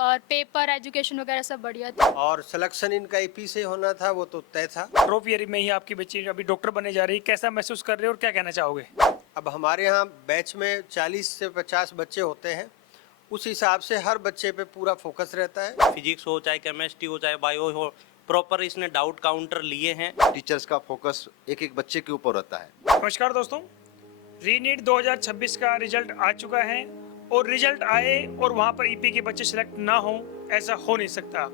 और paper education वगैरह सब बढ़िया था। और सिलेक्शन इनका ईपी से होना था, वो तो तय था। ड्रॉप ईयर में ही आपकी बच्ची अभी डॉक्टर बनने जा रही है, कैसा महसूस कर रहे हो और क्या कहना चाहोगे? अब हमारे यहाँ बैच में 40 से 50 बच्चे होते हैं, उस हिसाब से हर बच्चे पे पूरा फोकस रहता है। फिजिक्स हो चाहे केमिस्ट्री हो चाहे बायो हो, प्रॉपर इसने डाउट काउंटर लिए हैं। टीचर्स का फोकस एक एक बच्चे के ऊपर रहता है। नमस्कार दोस्तों, रीनीट 2026 का रिजल्ट आ चुका है और रिजल्ट आए और वहाँ पर ईपी के बच्चे सिलेक्ट ना हो, ऐसा हो नहीं सकता।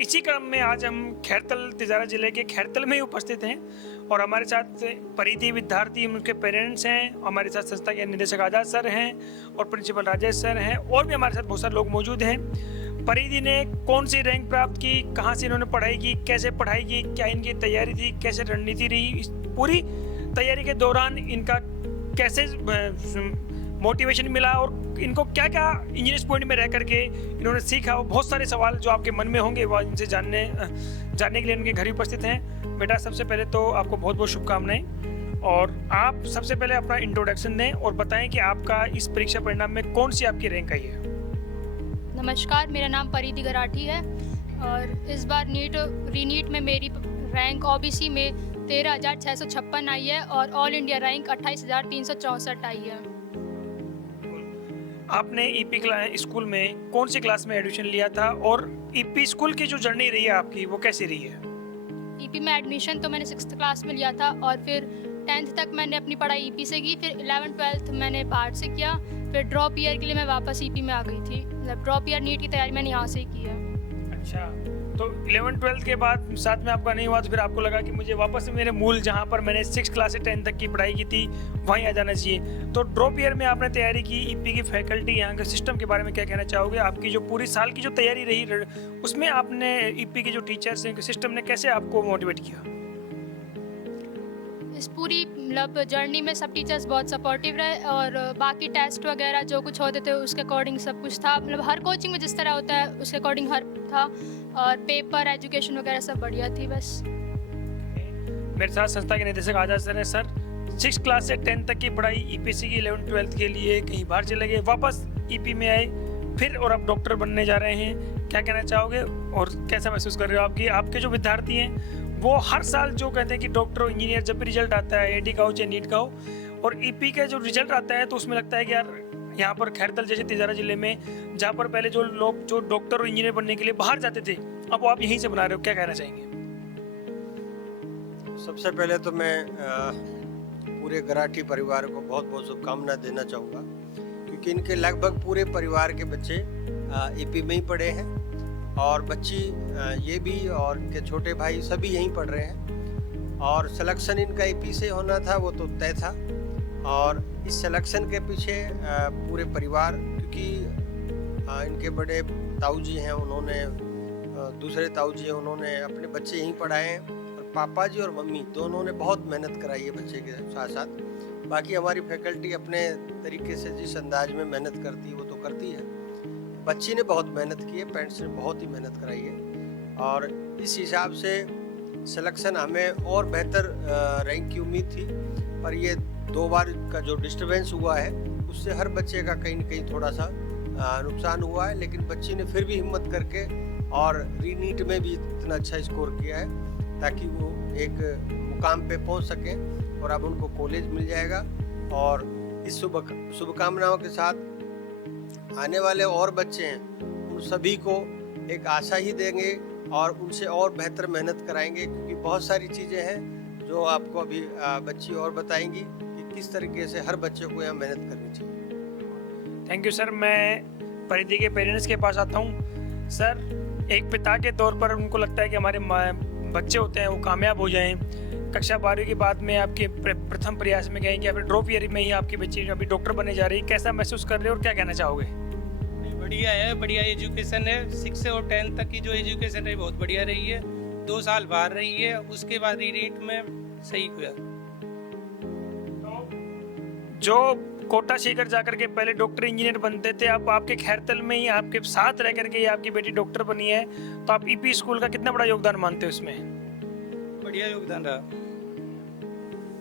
इसी क्रम में आज हम खैरतल तिजारा जिले के खैरतल में ही उपस्थित हैं और हमारे साथ परिधि विद्यार्थी, उनके पेरेंट्स हैं, हमारे साथ संस्था के निदेशक आजाद सर हैं और प्रिंसिपल राजेश सर हैं और भी हमारे साथ बहुत सारे लोग मौजूद हैं। परिधि ने कौन सी रैंक प्राप्त की, कहाँ से इन्होंने पढ़ाई की, कैसे पढ़ाई की, क्या इनकी तैयारी थी, कैसे रणनीति रही, इस पूरी तैयारी के दौरान इनका कैसे मोटिवेशन मिला और इनको क्या क्या इंजीनियर्स पॉइंट में रह करके इन्होंने सीखा, और बहुत सारे सवाल जो आपके मन में होंगे वो इनसे जानने के लिए इनके घर ही उपस्थित हैं। बेटा, सबसे पहले तो आपको बहुत बहुत शुभकामनाएं और आप सबसे पहले अपना इंट्रोडक्शन दें और बताएं कि आपका इस परीक्षा परिणाम में कौन सी आपकी रैंक आई है। नमस्कार, मेरा नाम परिधि गराठी है और इस बार रीनीट में मेरी रैंक ओबीसी में 13,656 आई है और ऑल इंडिया रैंक 28,364 आई है। आपने ईपी स्कूल में कौन सी क्लास में एडमिशन लिया था और ईपी स्कूल की जो जर्नी रही है आपकी वो कैसी रही है? ईपी में एडमिशन तो मैंने 6th क्लास में लिया था और फिर 10th तक मैंने अपनी पढ़ाई ईपी से की, फिर 11th 12th मैंने बाहर से किया, फिर ड्रॉप ईयर के लिए मैं वापस ईपी में आ गई थी। मतलब ड्रॉप ईयर नीट की तैयारी मैंने यहाँ से ही की है। अच्छा, तो 11th 12th के बाद साथ में आपका नहीं हुआ तो फिर आपको लगा कि मुझे वापस से मेरे मूल जहाँ पर मैंने 6 क्लास से 10 तक की पढ़ाई की थी वहीं आ जाना चाहिए। तो ड्रॉप ईयर में आपने तैयारी की, ईपी की फैकल्टी, यहाँ के सिस्टम के बारे में क्या कहना चाहोगे? आपकी जो पूरी साल की जो तैयारी रही उसमें आपने ईपी के जो टीचर्स हैं, सिस्टम ने कैसे आपको मोटिवेट किया? इस पूरी मतलब जर्नी में सब टीचर्स बहुत सपोर्टिव रहे और बाकी टेस्ट वगैरह जो कुछ होते थे उसके अकॉर्डिंग सब कुछ था। मतलब हर कोचिंग में जिस तरह होता है उसके अकॉर्डिंग हर था और पेपर एजुकेशन वगैरह सब बढ़िया थी। बस मेरे साथ संस्था के निदेशक आजाद सर हैं। सर, 6 क्लास से 10 तक की पढ़ाई ईपीसी की 11th 12th के लिए कहीं बाहर चले गए, वापस ईपी में आए, फिर और आप डॉक्टर बनने जा रहे हैं, क्या कहना चाहोगे और कैसा महसूस कर रहे हो? आपके जो विद्यार्थी हैं वो हर साल जो कहते हैं कि डॉक्टर इंजीनियर जब भी रिजल्ट आता है, आईआईटी का हो चाहे नीट का हो, और ईपी का जो रिजल्ट आता है तो उसमें लगता है कि यार यहाँ पर खैरतल जैसे तिजारा जिले में जहाँ पर पहले जो लोग जो डॉक्टर और इंजीनियर बनने के लिए बाहर जाते थे, अब वो आप यहीं से बना रहे हो, क्या कहना चाहेंगे? सबसे पहले तो मैं पूरे गराठी परिवार को बहुत बहुत शुभकामना देना चाहूँगा, क्योंकि इनके लगभग पूरे परिवार के बच्चे ईपी में ही पढ़े हैं और बच्ची ये भी और इनके छोटे भाई सभी यहीं पढ़ रहे हैं। और सिलेक्शन इनका ईपी से होना था, वो तो तय था। और इस सिलेक्शन के पीछे पूरे परिवार, क्योंकि इनके बड़े ताऊ जी हैं, उन्होंने दूसरे ताऊ जी हैं, उन्होंने अपने बच्चे यहीं पढ़ाए हैं और पापा जी और मम्मी दोनों ने बहुत मेहनत कराई है बच्चे के साथ साथ। बाकी हमारी फैकल्टी अपने तरीके से जिस अंदाज में मेहनत करती है वो तो करती है। बच्ची ने बहुत मेहनत की है, पेरेंट्स ने बहुत ही मेहनत कराई है और इस हिसाब से सिलेक्शन हमें और बेहतर रैंक की उम्मीद थी। पर ये 2 बार का जो डिस्टर्बेंस हुआ है उससे हर बच्चे का कहीं न कहीं थोड़ा सा नुकसान हुआ है, लेकिन बच्ची ने फिर भी हिम्मत करके और रीनीट में भी इतना अच्छा स्कोर किया है ताकि वो एक मुकाम पे पहुंच सकें और अब उनको कॉलेज मिल जाएगा। और इस शुभकामनाओं के साथ आने वाले और बच्चे हैं उन सभी को एक आशा ही देंगे और उनसे और बेहतर मेहनत कराएंगे, क्योंकि बहुत सारी चीज़ें हैं जो आपको अभी बच्ची और बताएंगी कि किस तरीके से हर बच्चे को यहाँ मेहनत करनी चाहिए। Thank you sir. मैं परिधि के पेरेंट्स के पास आता हूँ। सर, एक पिता के तौर पर उनको लगता है कि हमारे बच्चे होते हैं वो कामयाब हो जाएं। कक्षा 12वीं के बाद में आपके प्रथम प्रयास में गए कि आप ड्रॉप ईयर में ही आपकी बच्ची अभी डॉक्टर बनने जा रही है, कैसा महसूस कर रहे हो और क्या कहना चाहोगे? बढ़िया है, बढ़िया एजुकेशन है। 6 से और 10 तक की जो एजुकेशन है बहुत बढ़िया रही है। 2 साल बाहर रही है, उसके बाद रीनीट में सही हुआ। जो कोटा सीकर जाकर के पहले डॉक्टर इंजीनियर बनते थे, अब आपके खैरतल में ही आपके साथ रह करके आपकी बेटी डॉक्टर बनी है, तो आप ईपी स्कूल का कितना बड़ा योगदान मानते हो इसमें? बढ़िया योगदान रहा।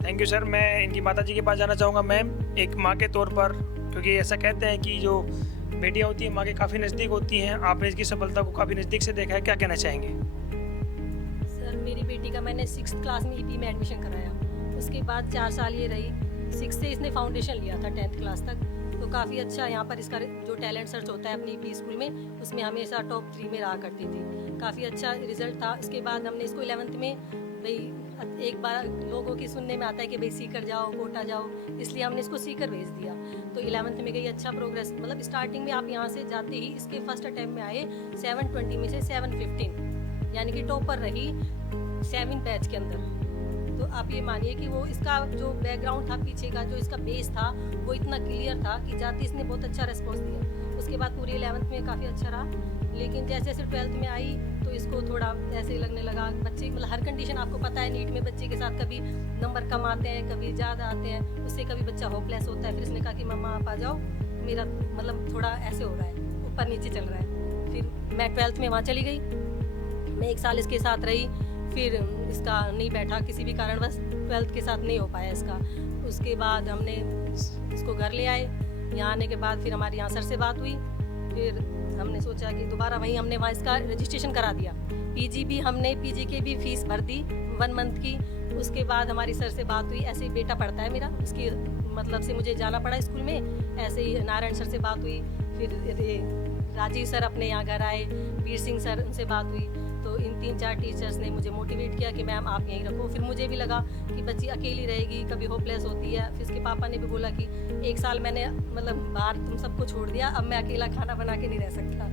Thank you sir. मैं इनकी माता जी के पास जाना चाहूँगा। मैम, एक माँ के तौर पर, क्योंकि ऐसा कहते हैं कि जो बेटियां होती हैं माँ के काफ़ी नज़दीक होती हैं, आपने इसकी सफलता को काफ़ी नज़दीक से देखा है, क्या कहना चाहेंगे? सर मेरी बेटी का मैंने 6th क्लास में ईपी में एडमिशन कराया, उसके बाद 4 साल ये रही, 6 से इसने फाउंडेशन लिया था 10th क्लास तक, तो काफ़ी अच्छा यहाँ पर इसका जो टैलेंट सर्च होता है अपनी ईपी स्कूल में, उसमें हमेशा टॉप 3 में रहा करती थी, काफ़ी अच्छा रिजल्ट था। इसके बाद हमने इसको 11th में भाई एक बार लोगों की सुनने में आता है कि भाई सीकर जाओ, कोटा जाओ, इसलिए हमने इसको सीकर भेज दिया, तो 11th में गई, अच्छा प्रोग्रेस, मतलब स्टार्टिंग में आप यहाँ से जाते ही इसके फर्स्ट अटैम्प्ट में आए 720 में से 715, यानी कि टॉपर रही 7 बैच के अंदर। तो आप ये मानिए कि वो इसका जो बैकग्राउंड था पीछे का, जो इसका बेस था वो इतना क्लियर था कि जाते इसने बहुत अच्छा रिस्पॉन्स दिया। उसके बाद पूरी 11th में काफ़ी अच्छा रहा, लेकिन जैसे जैसे 12th में आई तो इसको थोड़ा ऐसे ही लगने लगा, बच्चे मतलब हर कंडीशन आपको पता है, नीट में बच्चे के साथ कभी नंबर कम आते हैं, कभी ज़्यादा आते हैं, उससे कभी बच्चा होपलेस होता है। फिर इसने कहा कि मम्मा आप आ जाओ, मेरा मतलब थोड़ा ऐसे हो रहा है, ऊपर नीचे चल रहा है। फिर मैं 12th में वहाँ चली गई, मैं 1 साल इसके साथ रही, फिर इसका नहीं बैठा किसी भी कारणवश, 12th के साथ नहीं हो पाया इसका। उसके बाद हमने इसको घर ले आए, यहाँ आने के बाद फिर हमारी यहाँ सर से बात हुई, फिर हमने सोचा कि दोबारा वहीं हमने वहाँ इसका रजिस्ट्रेशन करा दिया, पीजी भी हमने पीजी की भी फीस भर दी 1 मंथ की। उसके बाद हमारी सर से बात हुई, ऐसे ही बेटा पढ़ता है मेरा, उसकी मतलब से मुझे जाना पड़ा स्कूल में, ऐसे ही नारायण सर से बात हुई, फिर राजीव सर अपने यहाँ घर आए, वीर सिंह सर, उनसे बात हुई, तो इन 3-4 टीचर्स ने मुझे मोटिवेट किया कि मैम आप यहीं रखो। फिर मुझे भी लगा कि बच्ची अकेली रहेगी, कभी होपलेस होती है। फिर इसके पापा ने भी बोला कि 1 साल मैंने मतलब बाहर तुम सबको छोड़ दिया, अब मैं अकेला खाना बना के नहीं रह सकता,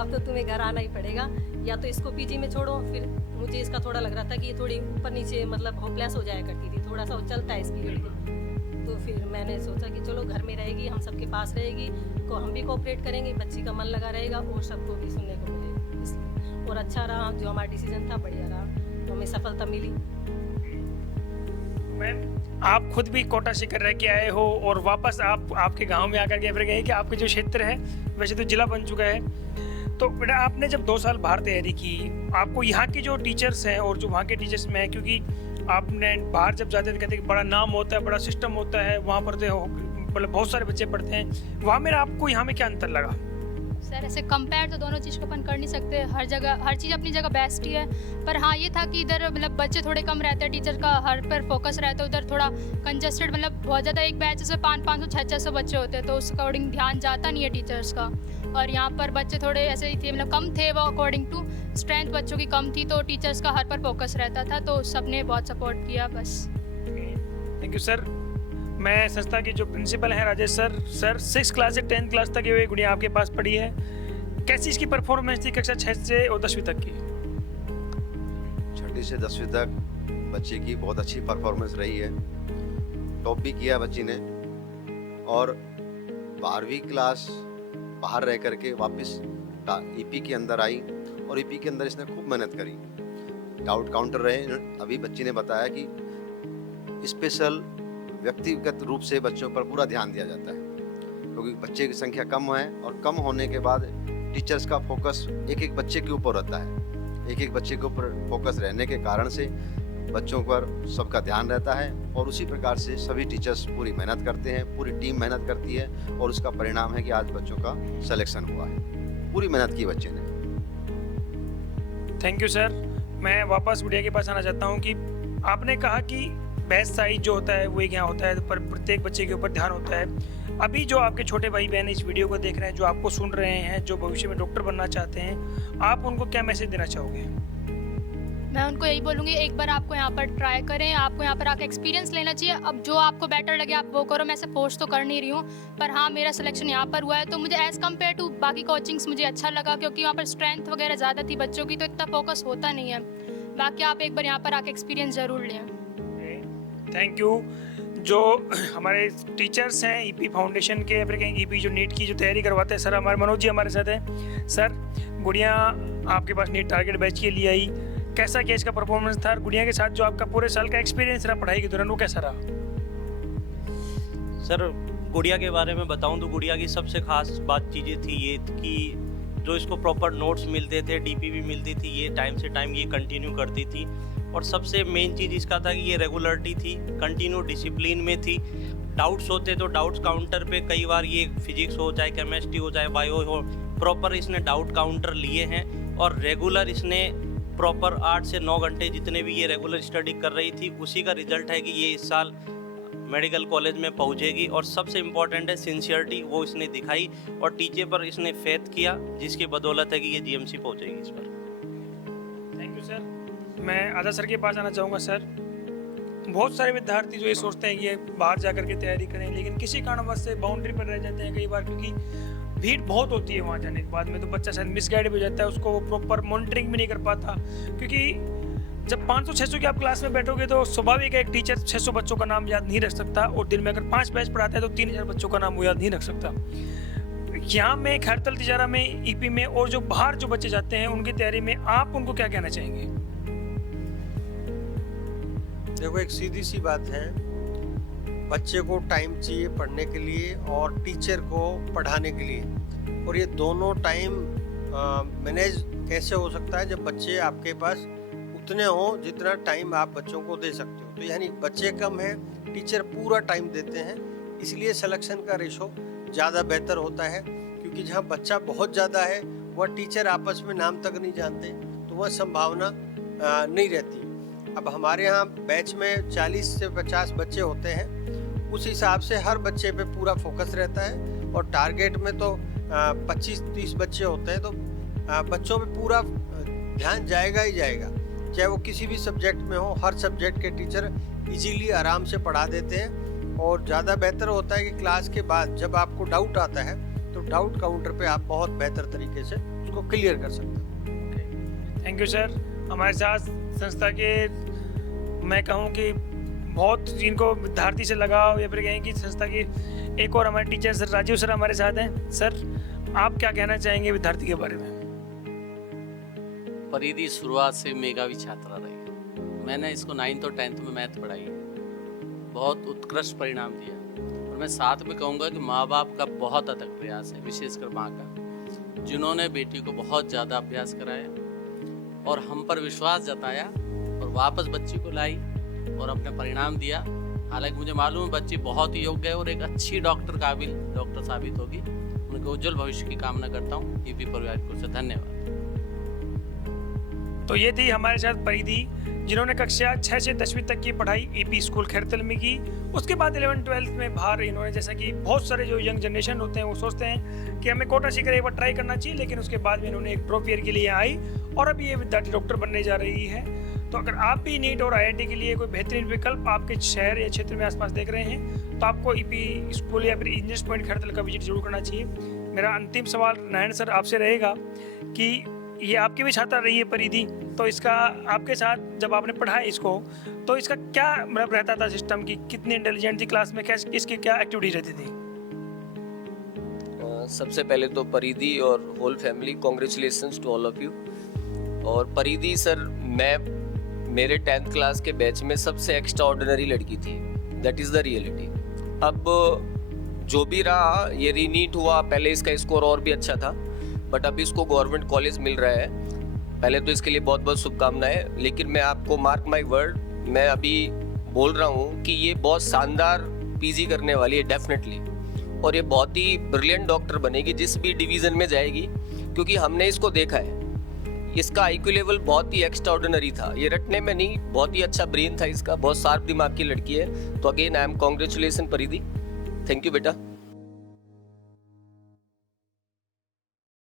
अब तो तुम्हें घर आना ही पड़ेगा, या तो इसको पीजी में छोड़ो। फिर मुझे इसका थोड़ा लग रहा था कि ये थोड़ी ऊपर नीचे मतलब होपलेस हो जाया करती थी, थोड़ा सा वो चलता है इसकी लड़की, तो फिर मैंने सोचा कि चलो घर में रहेगी, हम सबके पास रहेगी, को हम भी कोऑपरेट करेंगे, बच्ची का मन लगा रहेगा और सबको भी सुनने को मिलेगा, इसलिए और अच्छा रहा जो हमारा डिसीजन था, बढ़िया रहा, तो हमें सफलता मिली। मैम आप खुद भी कोटा से कर रह के आए हो और वापस आप आपके गांव में आकर के फिर गए कि आपके जो क्षेत्र है वैसे तो जिला बन चुका है, तो बेटा आपने जब 2 साल बाहर तैयारी की, आपको यहाँ के जो टीचर्स हैं और जो वहाँ के टीचर्स में है, क्योंकि आपने बाहर जब जाते थे कहते हैं कि बड़ा नाम होता है, बड़ा सिस्टम होता है, वहाँ पर तो मतलब बहुत सारे बच्चे पढ़ते हैं, वहाँ में आपको यहाँ में क्या अंतर लगा? सर ऐसे कंपेयर तो दोनों चीज़ को अपन कर नहीं सकते, हर जगह हर चीज़ अपनी जगह बेस्ट ही है, पर हाँ ये था कि इधर मतलब बच्चे थोड़े कम रहते हैं, टीचर का हर पर फोकस रहता है, उधर थोड़ा कंजस्टेड, मतलब बहुत ज़्यादा एक बैच से 500-600 बच्चे होते हैं, तो उस अकॉर्डिंग ध्यान जाता नहीं है टीचर्स का। और यहाँ पर बच्चे थोड़े ऐसे ही थे, मतलब कम थे वो, अकॉर्डिंग टू स्ट्रेंथ बच्चों की कम थी, तो टीचर्स का हर पर फोकस रहता था, तो सबने बहुत सपोर्ट किया बस। Thank you sir. मैं संस्था के जो प्रिंसिपल हैं राजेश सर 6 क्लास से 10th क्लास तक ये गुड़िया आपके पास पढ़ी है, कैसी इसकी परफॉर्मेंस थी कक्षा 6 से और 10वीं तक की? 6ठी से 10वीं तक बच्चे की बहुत अच्छी परफॉर्मेंस रही है, टॉप भी किया बच्ची ने, और 12वीं क्लास बाहर रह करके वापस ईपी के अंदर आई, और ईपी के अंदर इसने खूब मेहनत करी, डाउट काउंटर रहे। अभी बच्ची ने बताया कि स्पेशल व्यक्तिगत रूप से बच्चों पर पूरा ध्यान दिया जाता है, क्योंकि बच्चे की संख्या कम है, और कम होने के बाद टीचर्स का फोकस एक बच्चे के ऊपर रहता है, एक बच्चे के ऊपर फोकस रहने के कारण से बच्चों पर सबका ध्यान रहता है, और उसी प्रकार से सभी टीचर्स पूरी मेहनत करते हैं, पूरी टीम मेहनत करती है, और उसका परिणाम है कि आज बच्चों का सिलेक्शन हुआ है, पूरी मेहनत की बच्चे ने। Thank you sir. मैं वापस गुड़िया के पास आना चाहता हूँ कि आपने कहा कि बेस्ट साइज जो होता है वो एक यहाँ होता है, पर प्रत्येक बच्चे के ऊपर ध्यान होता है। अभी जो आपके छोटे भाई बहन इस वीडियो को देख रहे हैं, जो आपको सुन रहे हैं, जो भविष्य में डॉक्टर बनना चाहते हैं, आप उनको क्या मैसेज देना चाहोगे? मैं उनको यही बोलूँगी, एक बार आपको यहाँ पर ट्राई करें, आपको यहाँ पर आके एक्सपीरियंस लेना चाहिए, अब जो आपको बेटर लगे आप वो करो। मैं ऐसे फोर्स तो कर नहीं रही हूँ, पर हाँ मेरा सिलेक्शन यहाँ पर हुआ है, तो मुझे एज़ कम्पेयर टू बाकी कोचिंग्स मुझे अच्छा लगा, क्योंकि वहाँ पर स्ट्रेंथ वगैरह ज़्यादा थी बच्चों की, तो इतना फोकस होता नहीं है। बाकी आप एक बार यहाँ पर आके एक्सपीरियंस ज़रूर लें। Thank you. जो हमारे टीचर्स हैं ईपी फाउंडेशन के, फिर कहीं ईपी जो नीट की जो तैयारी करवाते हैं, सर हमारे मनोज जी हमारे साथ हैं। सर गुड़िया आपके पास नीट टारगेट बैच के लिए आई, कैसा क्या इसका परफॉर्मेंस था? गुड़िया के साथ जो आपका पूरे साल का एक्सपीरियंस रहा पढ़ाई के दौरान, वो कैसा रहा? सर गुड़िया के बारे में बताऊं तो गुड़िया की सबसे खास बात चीज़ें थी ये कि जो इसको प्रॉपर नोट्स मिलते थे, डीपी भी मिलती थी, ये टाइम से टाइम ये कंटिन्यू करती थी, और सबसे मेन चीज़ इसका था कि ये रेगुलरिटी थी, कंटिन्यू डिसिप्लिन में थी, डाउट्स होते तो डाउट्स काउंटर पे कई बार ये फिजिक्स हो चाहे केमिस्ट्री हो चाहे बायो हो, प्रॉपर इसने डाउट काउंटर लिए हैं और रेगुलर इसने प्रॉपर 8 से 9 घंटे जितने भी ये रेगुलर स्टडी कर रही थी उसी का रिजल्ट है कि ये इस साल मेडिकल कॉलेज में पहुंचेगी। और सबसे इम्पॉर्टेंट है सिंसियरिटी, वो इसने दिखाई और टीचर पर इसने फेथ किया, जिसकी बदौलत है कि ये जीएमसी पहुंचेगी इस पर। Thank you sir. मैं आधा सर के पास आना चाहूँगा। सर, बहुत सारे विद्यार्थी जो ये सोचते हैं कि ये बाहर जाकर के तैयारी करें, लेकिन किसी कारणवश से बाउंड्री पर रह जाते हैं कई बार, क्योंकि भीड़ बहुत होती है वहाँ जाने के बाद में। तो बच्चा शायद मिसगाइड भी हो जाता है, उसको प्रॉपर मॉनिटरिंग भी नहीं कर पाता, क्योंकि जब 500-600 की आप क्लास में बैठोगे तो स्वाभाविक है एक टीचर 600 बच्चों का नाम याद नहीं रख सकता, और दिन में अगर 5 बैच पढ़ाता है तो 3000 बच्चों का नाम वो याद नहीं रख सकता। यहाँ में खैरतल तिजारा में, ईपी में और जो बाहर जो बच्चे जाते हैं उनकी तैयारी में आप उनको क्या कहना चाहेंगे? देखो, एक सीधी सी बात है, बच्चे को टाइम चाहिए पढ़ने के लिए और टीचर को पढ़ाने के लिए, और ये दोनों टाइम मैनेज कैसे हो सकता है जब बच्चे आपके पास उतने हों जितना टाइम आप बच्चों को दे सकते हो। तो यानी बच्चे कम हैं, टीचर पूरा टाइम देते हैं, इसलिए सिलेक्शन का रेशो ज़्यादा बेहतर होता है। क्योंकि जहाँ बच्चा बहुत ज़्यादा है वह टीचर आपस में नाम तक नहीं जानते, तो वह संभावना नहीं रहती। अब हमारे यहाँ बैच में 40 से 50 बच्चे होते हैं, उस हिसाब से हर बच्चे पे पूरा फोकस रहता है, और टारगेट में तो 25-30 बच्चे होते हैं, तो बच्चों पे पूरा ध्यान जाएगा ही जाएगा, चाहे वो किसी भी सब्जेक्ट में हो। हर सब्जेक्ट के टीचर इजीली आराम से पढ़ा देते हैं, और ज़्यादा बेहतर होता है कि क्लास के बाद जब आपको डाउट आता है तो डाउट काउंटर पे आप बहुत बेहतर तरीके से उसको क्लियर कर सकते हो। Thank you sir. हमारे साथ संस्था के, मैं कहूँ कि बहुत जिनको विद्यार्थी से लगाव या फिर कहें कि संस्था की एक और हमारे टीचर सर राजीव सर हमारे साथ हैं। सर, आप क्या कहना चाहेंगे विद्यार्थी के बारे में? परिधि शुरुआत से मेधावी छात्रा रही। मैंने इसको 9th और 10th में मैथ पढ़ाई, बहुत उत्कृष्ट परिणाम दिया। और मैं साथ में कहूँगा कि माँ बाप का बहुत अथक प्रयास है, विशेषकर माँ का, जिन्होंने बेटी को बहुत ज़्यादा अभ्यास कराया और हम पर विश्वास जताया और वापस बच्ची को लाई और अपने परिणाम दिया। हालांकि मुझे मालूम है बच्ची बहुत ही योग्य है और एक अच्छी काबिल डॉक्टर साबित होगी। उनके उज्जवल भविष्य की कामना करता हूँ। ईपी परिवार को से धन्यवाद। तो ये थी हमारे साथ परिधि, जिन्होंने कक्षा 6 से 10वीं तक की पढ़ाई ईपी स्कूल खैरतल में की। उसके बाद 11th-12th में बाहर इन्होंने, जैसा कि बहुत सारे जो यंग जनरेशन होते हैं वो सोचते हैं कि हमें कोटा सीकर एक बार ट्राई करना चाहिए, लेकिन उसके बाद में इन्होंने एक ड्रॉप ईयर के लिए आई और अब ये विद्यार्थी डॉक्टर बनने जा रही है। तो अगर आप भी नीट और IIT के लिए कोई बेहतरीन विकल्प आपके शहर या क्षेत्र में आसपास देख रहे हैं तो आपको ईपी स्कूल या फिर इंजीनियर्स पॉइंट खैरतल का विजिट जरूर करना चाहिए। मेरा अंतिम सवाल नारायण सर आपसे रहेगा कि ये आपकी भी छात्रा रही है परिधि, तो इसका आपके साथ जब आपने पढ़ा इसको तो इसका क्या मतलब रहता था सिस्टम की, कितनी इंटेलिजेंट थी क्लास में, कैसे इसकी क्या एक्टिविटीज रहती थी? सबसे पहले तो परिधि और whole family congratulations to all of you. और परिधि सर, मैं मेरे 10th क्लास के बैच में सबसे एक्स्ट्रा ऑर्डिनरी लड़की थी, दैट इज़ द रियलिटी। अब जो भी रहा, ये रीनीट हुआ, पहले इसका स्कोर और भी अच्छा था, बट अभी इसको गवर्नमेंट कॉलेज मिल रहा है। पहले तो इसके लिए बहुत बहुत शुभकामनाएं। लेकिन मैं आपको मार्क माई वर्ड, मैं अभी बोल रहा हूँ कि ये बहुत शानदार पीजी करने वाली है डेफिनेटली, और ये बहुत ही ब्रिलियंट डॉक्टर बनेगी जिस भी डिवीज़न में जाएगी, क्योंकि हमने इसको देखा है। इसका IQ लेवल बहुत ही एक्स्ट्रा ऑर्डिनरी था, ये रटने में नहीं, बहुत ही अच्छा ब्रेन था इसका, बहुत शार्प दिमाग की लड़की है। तो अगेन आई एम कॉन्ग्रेचुलेसन परिधि, थैंक यू बेटा।